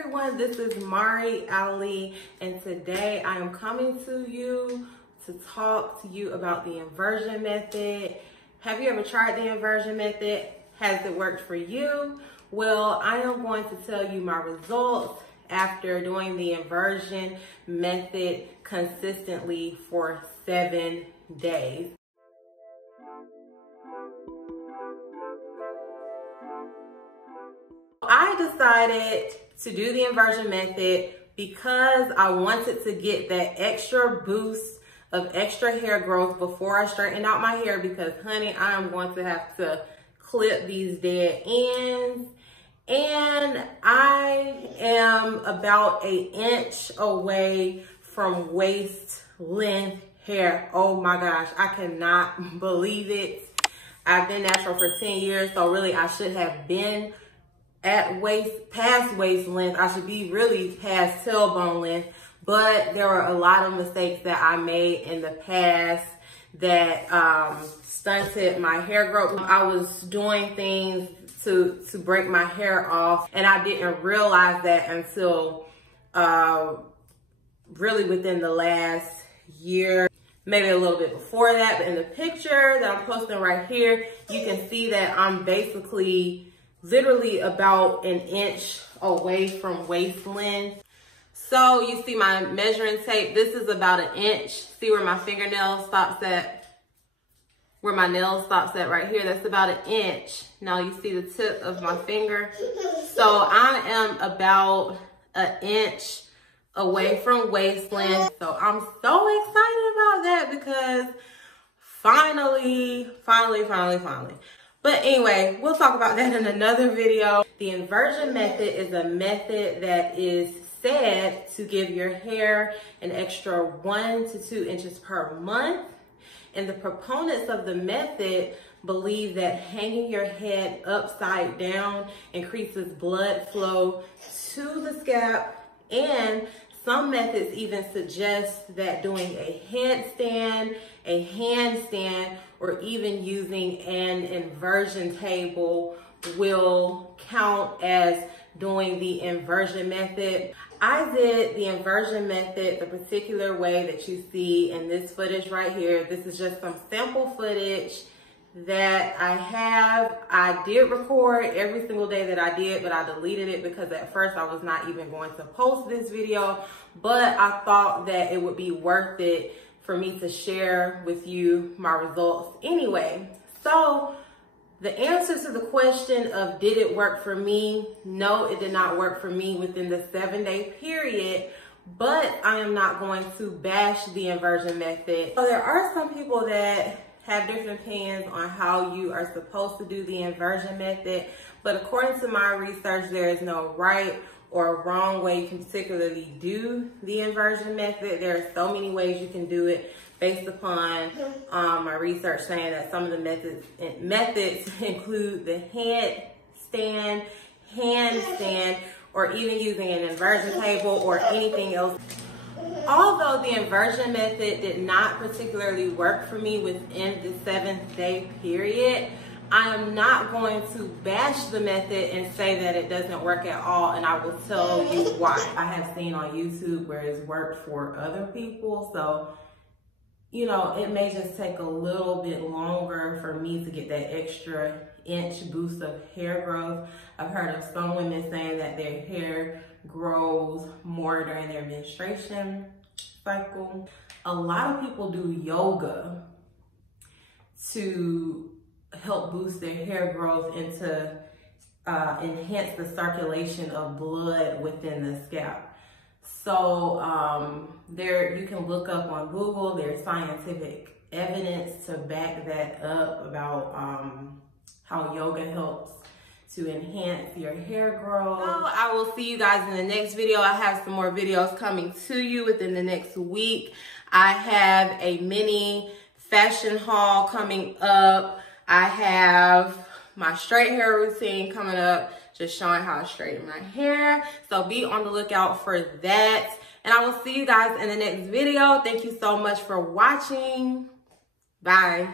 everyone, this is themarialy, and today I am coming to you to talk to you about the inversion method. Have you ever tried the inversion method? Has it worked for you? Well, I am going to tell you my results after doing the inversion method consistently for 7 days. I decided to do the inversion method because I wanted to get that extra boost of extra hair growth before I straighten out my hair, because honey, I am going to have to clip these dead ends, and I am about an inch away from waist length hair. Oh my gosh, I cannot believe it. I've been natural for 10 years, so really I should have been at past waist length. I should be really past tailbone length, but there were a lot of mistakes that I made in the past that stunted my hair growth. I was doing things to break my hair off, and I didn't realize that until really within the last year, maybe a little bit before that. But in the picture that I'm posting right here, you can see that I'm basically literally about an inch away from waist length. So you see my measuring tape, this is about an inch. See where my fingernail stops at? Where my nail stops at right here, that's about an inch. Now you see the tip of my finger. So I am about an inch away from waist length. So I'm so excited about that because finally. But anyway, we'll talk about that in another video. The inversion method is a method that is said to give your hair an extra 1 to 2 inches per month. And the proponents of the method believe that hanging your head upside down increases blood flow to the scalp, and some methods even suggest that doing a headstand, a handstand, or even using an inversion table will count as doing the inversion method. I did the inversion method the particular way that you see in this footage right here. This is just some sample footage that I have. I did record every single day that I did, but I deleted it because at first I was not even going to post this video, but I thought that it would be worth it for me to share with you my results anyway. So the answer to the question of did it work for me? No, it did not work for me within the 7-day period, but I am not going to bash the inversion method. So there are some people that have different opinions on how you are supposed to do the inversion method, but according to my research, there is no right or wrong way you can particularly do the inversion method. There are so many ways you can do it based upon my research saying that some of the methods include the headstand, handstand, or even using an inversion table or anything else. Although the inversion method did not particularly work for me within the 7-day period, I am not going to bash the method and say that it doesn't work at all, and I will tell you why. I have seen on YouTube where it's worked for other people, so you know, it may just take a little bit longer for me to get that extra inch boost of hair growth. I've heard of some women saying that their hair grows more during their menstruation cycle. A lot of people do yoga to help boost their hair growth and to enhance the circulation of blood within the scalp. So you can look up on Google, there's scientific evidence to back that up about how yoga helps to enhance your hair growth. So I will see you guys in the next video. I have some more videos coming to you within the next week. I have a mini fashion haul coming up. I have my straight hair routine coming up, just showing how I straighten my hair. So be on the lookout for that. And I will see you guys in the next video. Thank you so much for watching. Bye.